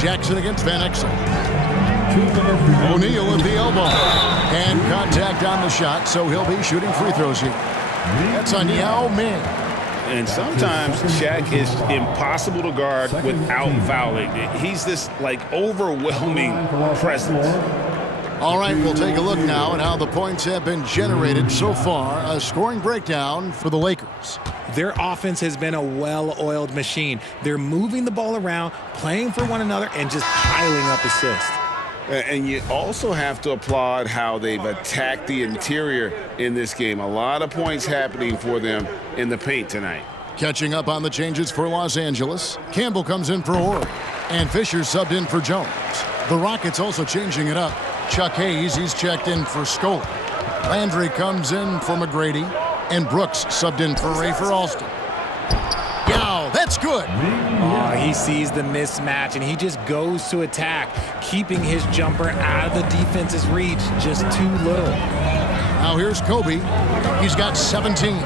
Jackson against Van Exel. O'Neal with the elbow. And contact on the shot, so he'll be shooting free throws here. That's on Yao Ming. And sometimes Shaq is impossible to guard without fouling. He's this, like, overwhelming presence. All right, we'll take a look now at how the points have been generated so far. A scoring breakdown for the Lakers. Their offense has been a well-oiled machine. They're moving the ball around, playing for one another, and just piling up assists. And you also have to applaud how they've attacked the interior in this game. A lot of points happening for them in the paint tonight. Catching up on the changes for Los Angeles. Campbell comes in for Ori. And Fisher subbed in for Jones. The Rockets also changing it up. Chuck Hayes, he's checked in for Scola. Landry comes in for McGrady. And Brooks subbed in for Ray for Alston. Yow, that's good. He sees the mismatch, and he just goes to attack, keeping his jumper out of the defense's reach. Just too little. Now here's Kobe. He's got 17.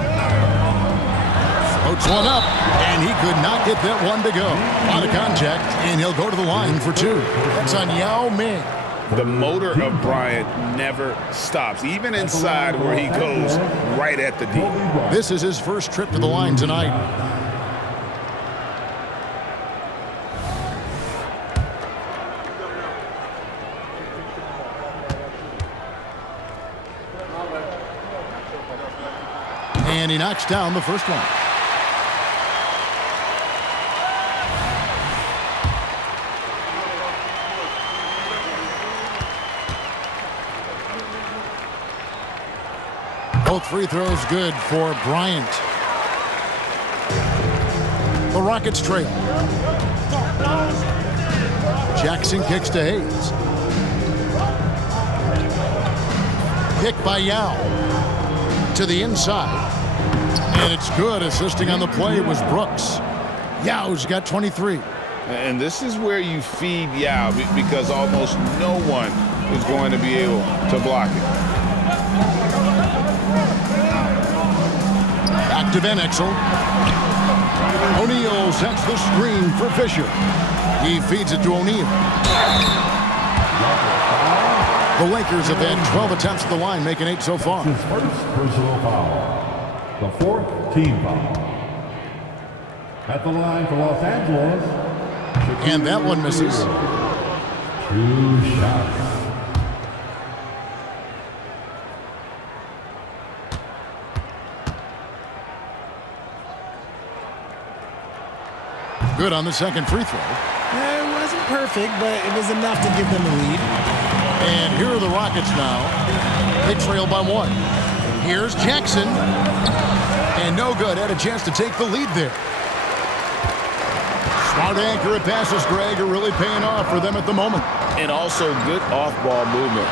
Floats one up, and he could not get that one to go. Out of contact, and he'll go to the line for 2. That's on Yao Ming. The motor of Bryant never stops, even inside where he goes right at the D. This is his first trip to the line tonight. And he knocks down the first one. Both free throws good for Bryant. The Rockets trail. Jackson kicks to Hayes. Kick by Yao. To the inside. And it's good. Assisting on the play was Brooks. Yao's got 23. And this is where you feed Yao because almost no one is going to be able to block it. Back to Van Exel. O'Neal sets the screen for Fisher. He feeds it to O'Neal. The Lakers have had 12 attempts at the line, making 8 so far. His first personal foul. The 4th team foul. At the line for Los Angeles. And that one misses. 2 shots. Good on the second free throw. It wasn't perfect, but it was enough to give them the lead. And here are the Rockets now. They trail by 1. Here's Jackson. And no good. Had a chance to take the lead there. Smart accurate passes, Greg, are really paying off for them at the moment. And also good off-ball movement.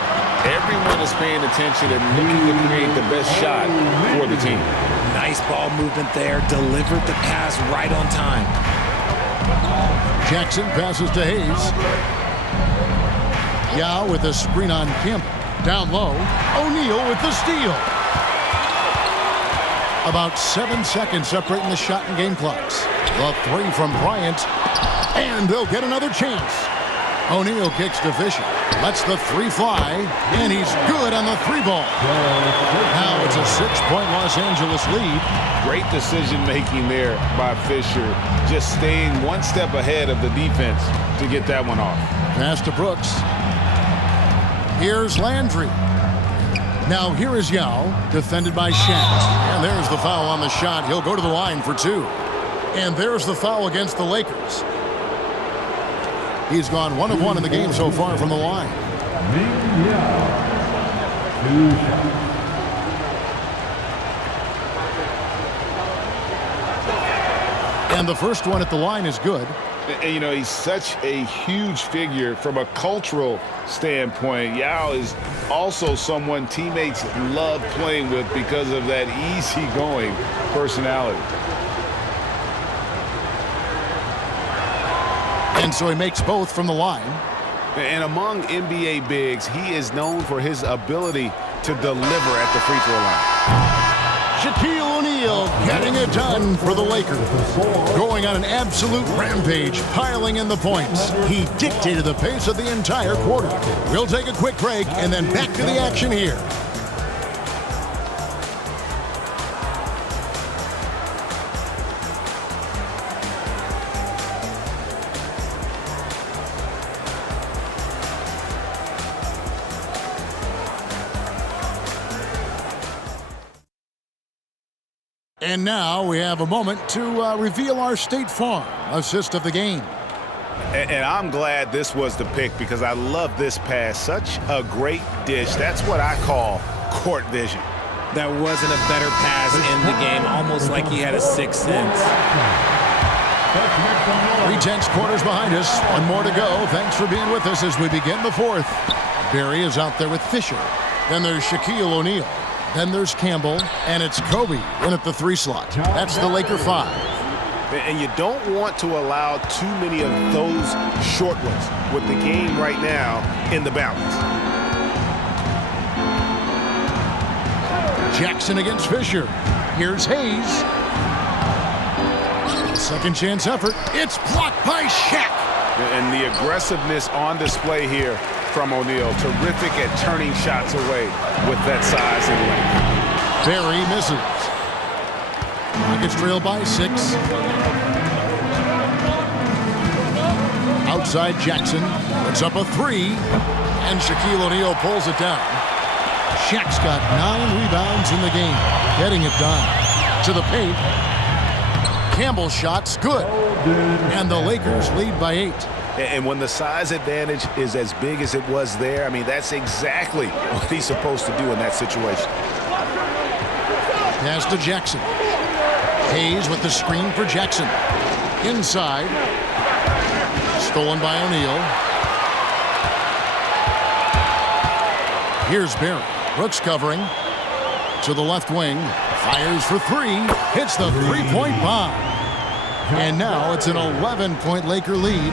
Everyone is paying attention and looking to create the best shot for the team. Nice ball movement there. Delivered the pass right on time. Jackson passes to Hayes. Yao with a screen on Kemp. Down low. O'Neal with the steal. About 7 seconds separating the shot and game clocks. The 3 from Bryant. And they'll get another chance. O'Neal kicks to Fisher. Lets the 3 fly. And he's good on the 3 ball. Now it's a 6-point Los Angeles lead. Great decision-making there by Fisher. Just staying one step ahead of the defense to get that one off. Pass to Brooks. Here's Landry. Now here is Yao, defended by Shaq. And there's the foul on the shot. He'll go to the line for 2. And there's the foul against the Lakers. He's gone 1 of 1 in the game so far from the line. 2 shots. And the first one at the line is good. And, you know, he's such a huge figure from a cultural standpoint. Yao is also someone teammates love playing with because of that easygoing personality. And so he makes both from the line. And among NBA bigs, he is known for his ability to deliver at the free throw line. Shaquille O'Neal getting it done for the Lakers. Going on an absolute rampage, piling in the points. He dictated the pace of the entire quarter. We'll take a quick break and then back to the action here. And now we have a moment to reveal our State Farm assist of the game. And I'm glad this was the pick because I love this pass. Such a great dish. That's what I call court vision. That wasn't a better pass in the game, almost like he had a sixth sense. 3/10 quarters behind us. 1 more to go. Thanks for being with us as we begin the 4th. Barry is out there with Fisher. Then there's Shaquille O'Neal. Then there's Campbell, and it's Kobe in at the 3 slot. That's the Laker 5. And you don't want to allow too many of those short ones with the game right now in the balance. Jackson against Fisher. Here's Hayes. Second chance effort. It's blocked by Shaq. And the aggressiveness on display here from O'Neal. Terrific at turning shots away with that size and length. Barry misses. Rockets trail by 6. Outside Jackson. Puts up a 3. And Shaquille O'Neal pulls it down. Shaq's got 9 rebounds in the game. Getting it done. to the paint. Campbell's shot's good. And the Lakers lead by 8. And when the size advantage is as big as it was there, I mean, that's exactly what he's supposed to do in that situation. Pass to Jackson. Hayes with the screen for Jackson. Inside. Stolen by O'Neal. Here's Barry. Brooks covering. To the left wing. Fires for 3. Hits the three-point bomb. And now it's an 11-point Laker lead.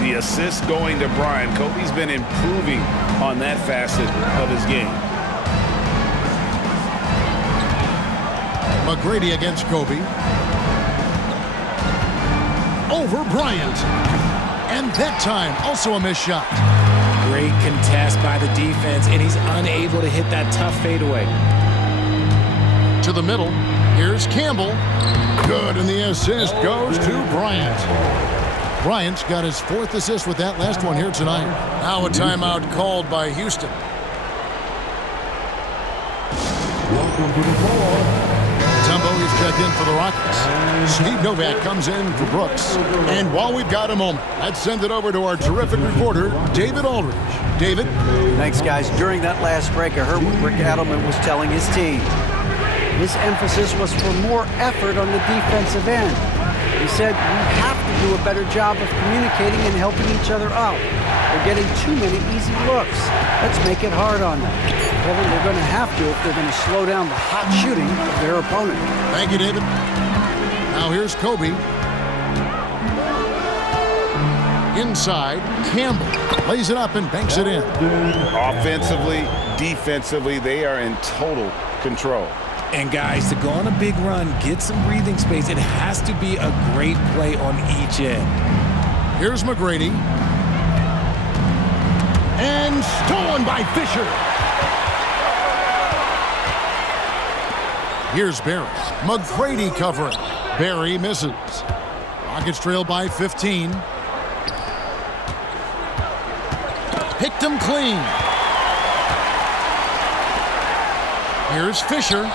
The assist going to Bryant. Kobe's been improving on that facet of his game. McGrady against Kobe. Over Bryant. And that time, also a missed shot. Great contest by the defense, and he's unable to hit that tough fadeaway. To the middle. Here's Campbell. Good, and the assist goes to Bryant. Bryant's got his 4th assist with that last one here tonight. Now a timeout called by Houston. Welcome to the floor. Tumbo is checked in for the Rockets. Steve Novak comes in for Brooks. And while we've got a moment, let's send it over to our terrific reporter, David Aldridge. David? Thanks, guys. During that last break, I heard what Rick Adelman was telling his team. His emphasis was for more effort on the defensive end. He said, we have to do a better job of communicating and helping each other out. They're getting too many easy looks. Let's make it hard on them. Kevin, they're going to have to if they're going to slow down the hot shooting of their opponent. Thank you, David. Now here's Kobe. Inside, Campbell lays it up and banks it in. Offensively, defensively, they are in total control. And guys, to go on a big run, get some breathing space, it has to be a great play on each end. Here's McGrady. And stolen by Fisher. Here's Barry. McGrady covering. Barry misses. Rockets trail by 15. Picked him clean. Here's Fisher.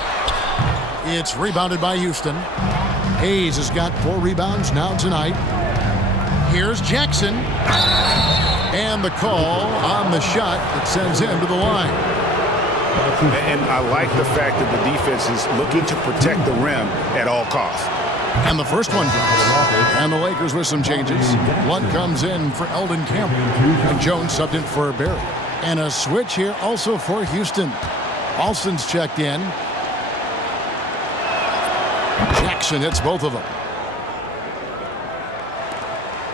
It's rebounded by Houston. Hayes has got 4 rebounds now tonight. Here's Jackson. And the call on the shot that sends him to the line. And I like the fact that the defense is looking to protect the rim at all costs. And the first one drops. And the Lakers with some changes. Blunt comes in for Eldon Campbell. And Jones subbed in for Barry. And a switch here also for Houston. Alston's checked in. Jackson hits both of them.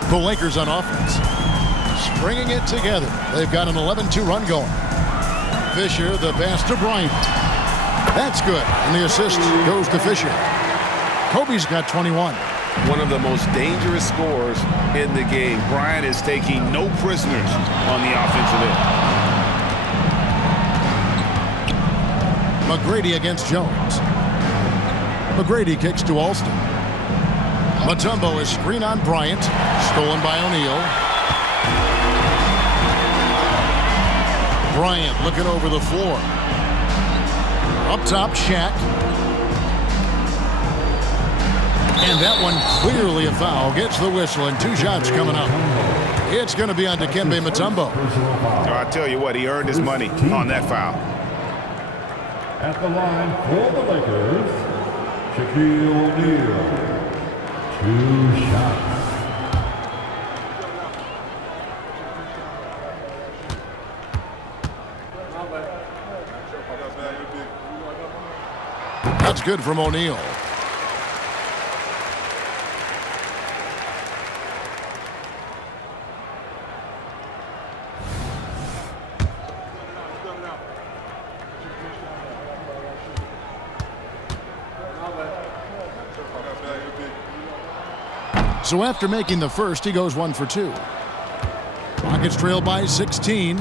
The Lakers on offense. Stringing it together. They've got an 11-2 run going. Fisher, the pass to Bryant. That's good. And the assist goes to Fisher. Kobe's got 21. One of the most dangerous scorers in the game. Bryant is taking no prisoners on the offensive end. McGrady against Jones. McGrady kicks to Alston. Mutombo is screen on Bryant. Stolen by O'Neal. Bryant looking over the floor. Up top, Shaq. And that one clearly a foul. Gets the whistle and 2 shots coming up. It's going to be on Dikembe Mutombo. I tell you what, he earned his money on that foul. At the line for the Lakers, Shaquille O'Neal. 2 shots. That's good from O'Neal. So after making the first, he goes 1 for 2. Rockets trail by 16.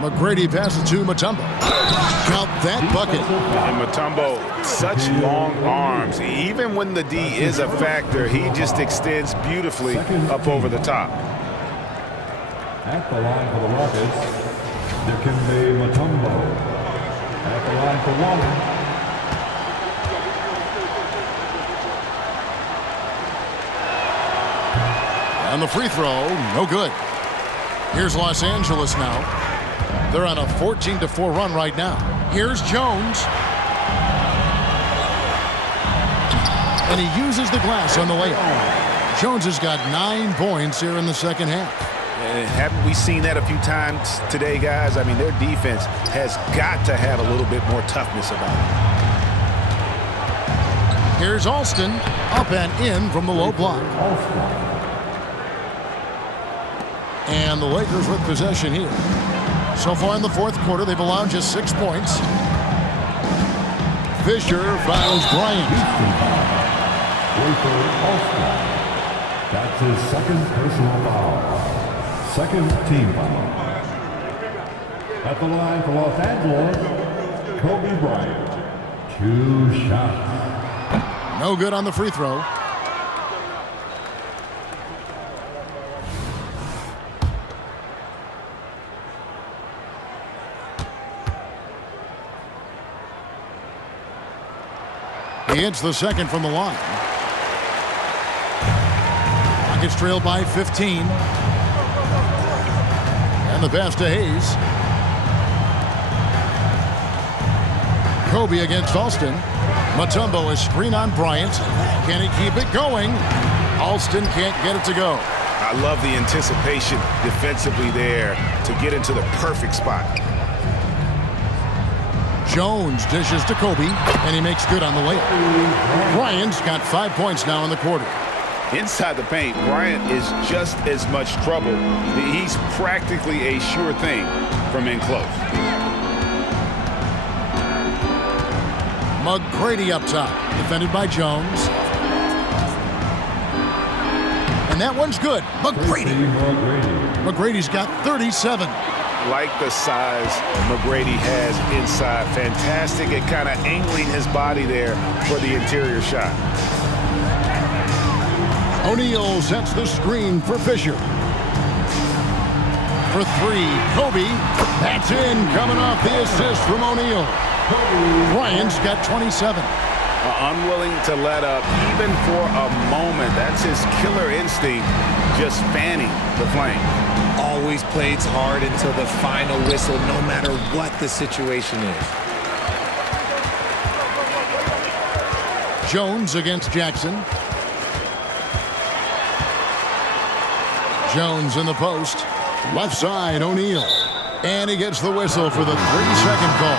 McGrady passes to Mutombo. Count that bucket. And Mutombo, such long arms. Even when the D is a factor, he just extends beautifully up over the top. At the line for the Rockets, Dikembe Mutombo. At the line line for one. And the free throw, no good. Here's Los Angeles now. They're on a 14-4 run right now. Here's Jones. And he uses the glass on the layup. Jones has got 9 points here in the second half. And haven't we seen that a few times today, guys? I mean, their defense has got to have a little bit more toughness about it. Here's Alston, up and in from the low block. And the Lakers with possession here. So far in the fourth quarter, they've allowed just 6 points. Fisher fouls Bryant. That's his second personal foul. Second team foul. At the line for Los Angeles, Kobe Bryant. 2 shots. No good on the free throw. He hits the second from the line. Rockets trailed by 15. And the pass to Hayes. Kobe against Alston. Mutombo is screen on Bryant. Can he keep it going? Alston can't get it to go. I love the anticipation defensively there to get into the perfect spot. Jones dishes to Kobe, and he makes good on the layup. Bryant's got 5 points now in the quarter. Inside the paint, Bryant is just as much trouble. He's practically a sure thing from in close. McGrady up top, defended by Jones. And that one's good. McGrady's got 37. Like the size McGrady has inside. Fantastic at kind of angling his body there for the interior shot. O'Neal sets the screen for Fisher. For 3, Kobe. That's in, coming off the assist from O'Neal. Bryant's got 27. Unwilling to let up even for a moment. That's his killer instinct, just fanning the flame. Always plays hard until the final whistle, no matter what the situation is. Jones against Jackson. Jones in the post. Left side, O'Neal. And he gets the whistle for the 3-second call.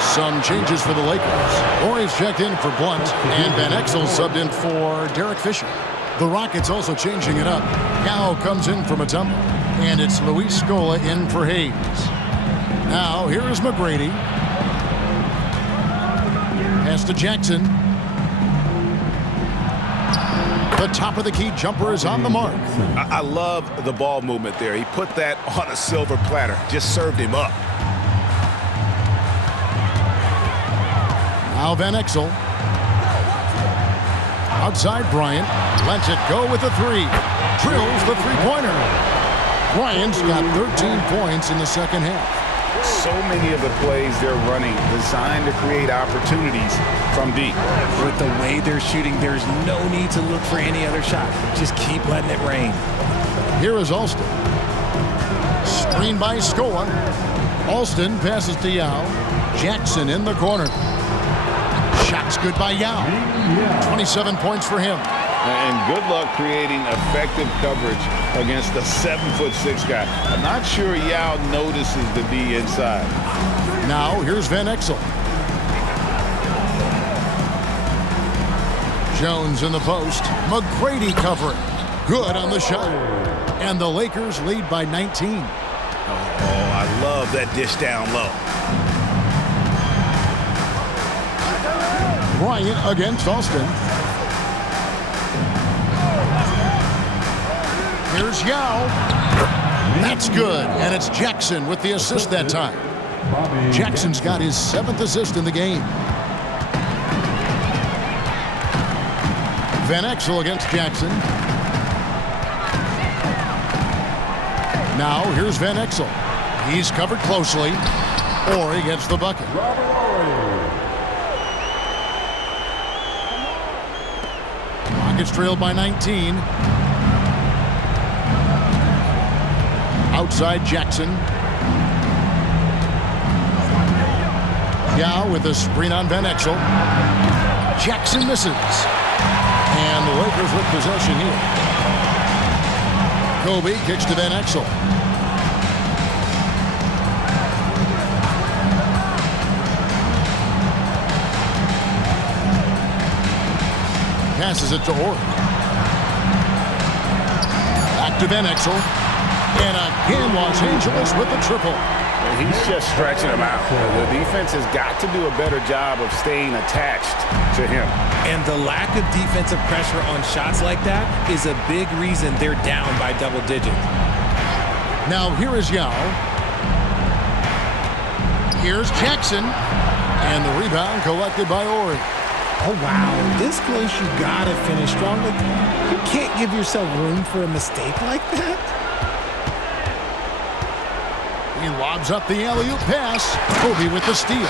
Some changes for the Lakers. Horry's checked in for Blunt, and Van Exel subbed in for Derek Fisher. The Rockets also changing it up. Yao comes in for Mutombo, and it's Luis Scola in for Hayes. Now, here is McGrady. Pass to Jackson. The top of the key jumper is on the mark. I love the ball movement there. He put that on a silver platter, just served him up. Now Van Exel. Outside Bryant. Lets it go with the 3. Drills the 3-pointer. Bryant's got 13 points in the second half. So many of the plays they're running designed to create opportunities from deep. With the way they're shooting, there's no need to look for any other shot. Just keep letting it rain. Here is Alston. Screen by Scola. Alston passes to Yao. Jackson in the corner. Shot's good by Yao. 27 points for him. And good luck creating effective coverage against a 7'6" guy. I'm not sure Yao notices the D inside. Now here's Van Exel. Jones in the post. McGrady covering. Good on the shot. And the Lakers lead by 19. Oh, I love that dish down low. Bryant against Alston. Here's Yao. That's good. And it's Jackson with the assist that time. Jackson's got his 7th assist in the game. Van Exel against Jackson. Now here's Van Exel. He's covered closely. Or he gets the bucket. Rockets trailed by 19. Outside Jackson. Yao with a screen on Van Exel. Jackson misses. And the Lakers with possession here. Kobe kicks to Van Exel. Passes it to Orr. Back to Van Exel. And again, Los Angeles with the triple. He's just stretching him out. The defense has got to do a better job of staying attached to him. And the lack of defensive pressure on shots like that is a big reason they're down by double digits. Now here is Yao. Here's Jackson. And the rebound collected by Ori. Oh, wow. This close, you got to finish strong. You can't give yourself room for a mistake like that. He lobs up the alley-oop pass. Kobe with the steal.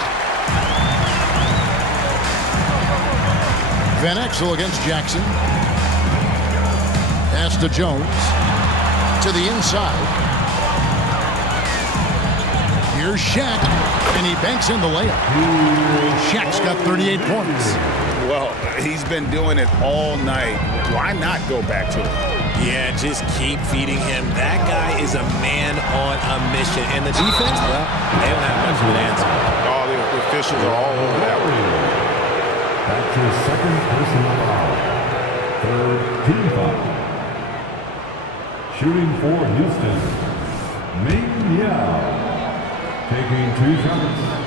Van Exel against Jackson. Pass to Jones. To the inside. Here's Shaq. And he banks in the layup. Shaq's got 38 points. Well, he's been doing it all night. Why not go back to it? Yeah, just keep feeding him. That guy is a man on a mission. And the defense, well, they don't have much of an answer. All the officials are all over that one. That's his second personal foul. Third team foul. Shooting for Houston, Ming Yao. Taking 2 shots.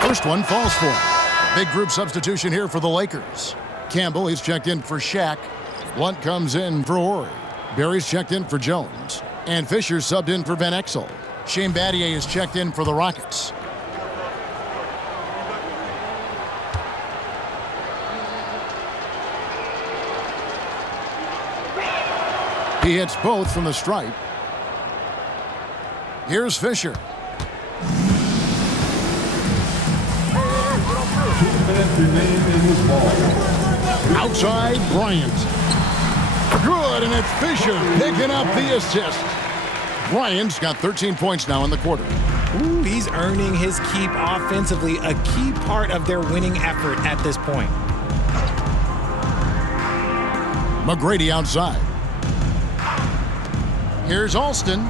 First one falls for him. Big group substitution here for the Lakers. Campbell, he's checked in for Shaq. Blunt comes in for Ori. Barry's checked in for Jones. And Fisher subbed in for Van Exel. Shane Battier is checked in for the Rockets. He hits both from the stripe. Here's Fisher. 2 minutes remain in this ball. Outside Bryant. Good, and it's Fisher picking up the assist. Bryant's got 13 points now in the quarter. Ooh, he's earning his keep offensively, a key part of their winning effort at this point. McGrady outside. Here's Alston.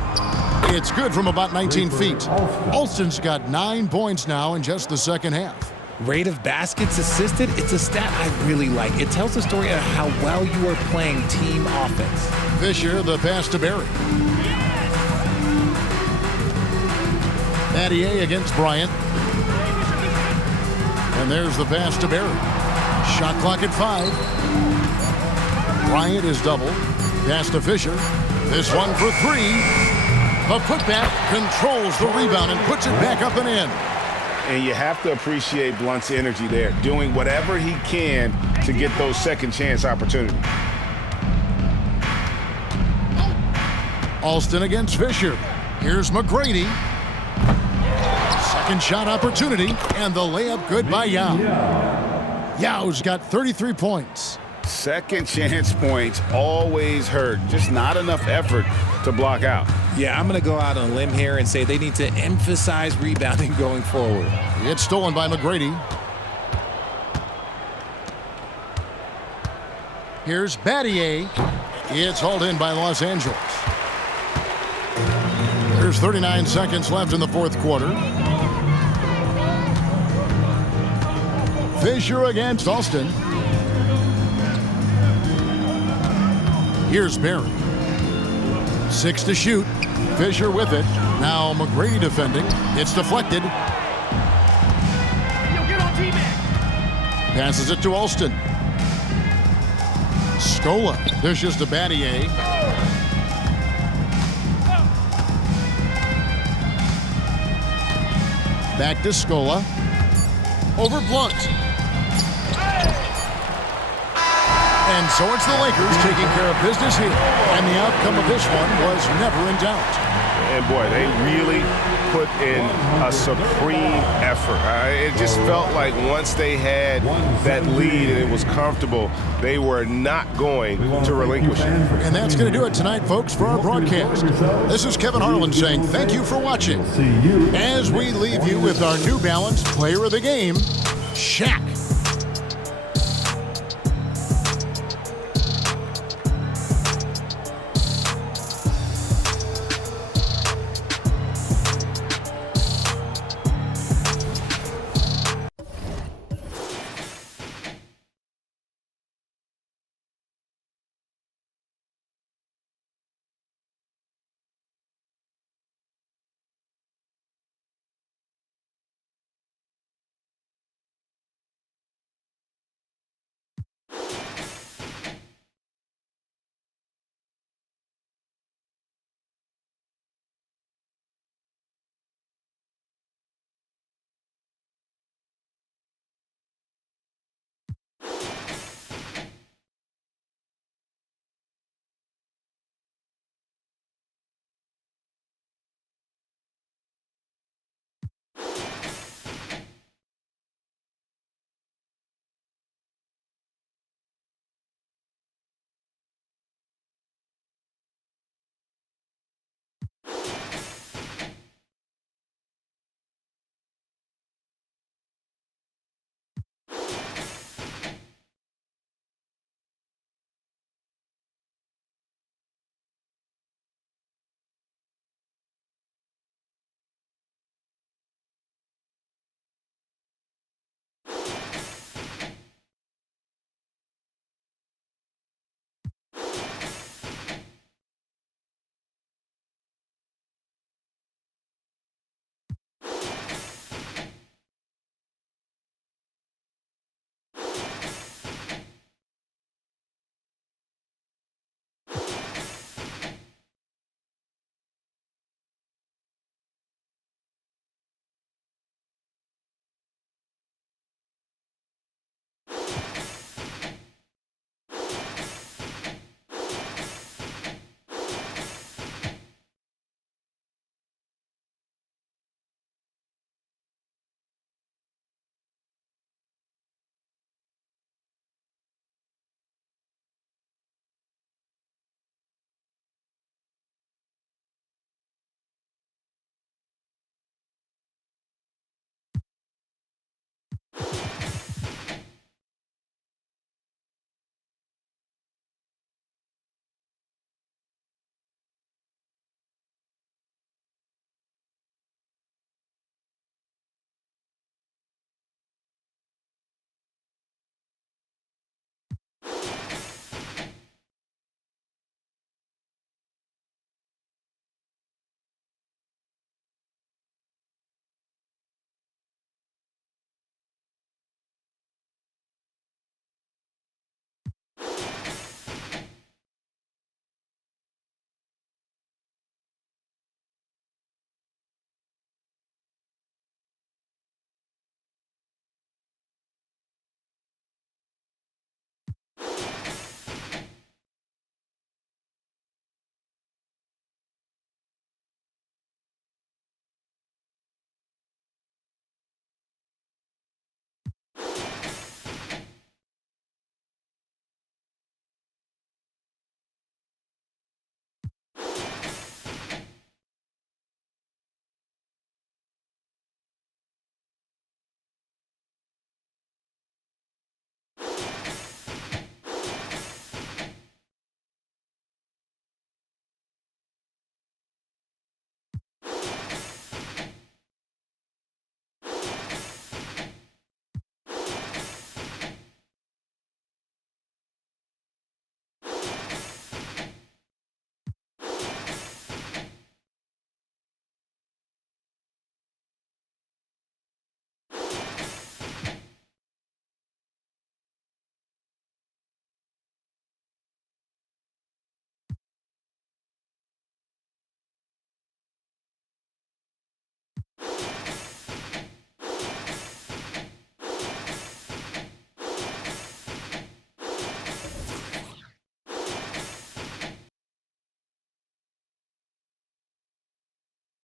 It's good from about 19 feet. Alston's got 9 points now in just the second half. Rate of baskets assisted, it's a stat I really like. It tells the story of how well you are playing team offense. Fisher, the pass to Barry. Battier against Bryant. And there's the pass to Barry. Shot clock at 5. Bryant is doubled. Pass to Fisher. This one for 3. The putback controls the rebound and puts it back up and in. And you have to appreciate Blunt's energy there, doing whatever he can to get those second chance opportunities. Alston against Fisher. Here's McGrady. Second shot opportunity, and the layup good by Yao. Yao's got 33 points. Second chance points always hurt. Just not enough effort to block out. Yeah, I'm going to go out on a limb here and say they need to emphasize rebounding going forward. It's stolen by McGrady. Here's Battier. It's hauled in by Los Angeles. There's 39 seconds left in the fourth quarter. Fisher against Alston. Here's Barry. 6 to shoot. Fisher with it. Now McGrady defending. It's deflected. Passes it to Alston. Scola dishes to Battier. Back to Scola. Over Blunt. And so it's the Lakers taking care of business here. And the outcome of this one was never in doubt. And boy, they really put in a supreme effort. It just felt like once they had that lead and it was comfortable, they were not going to relinquish it. And that's going to do it tonight, folks, for our broadcast. This is Kevin Harlan saying thank you for watching. As we leave you with our New Balance Player of the Game, Shaq.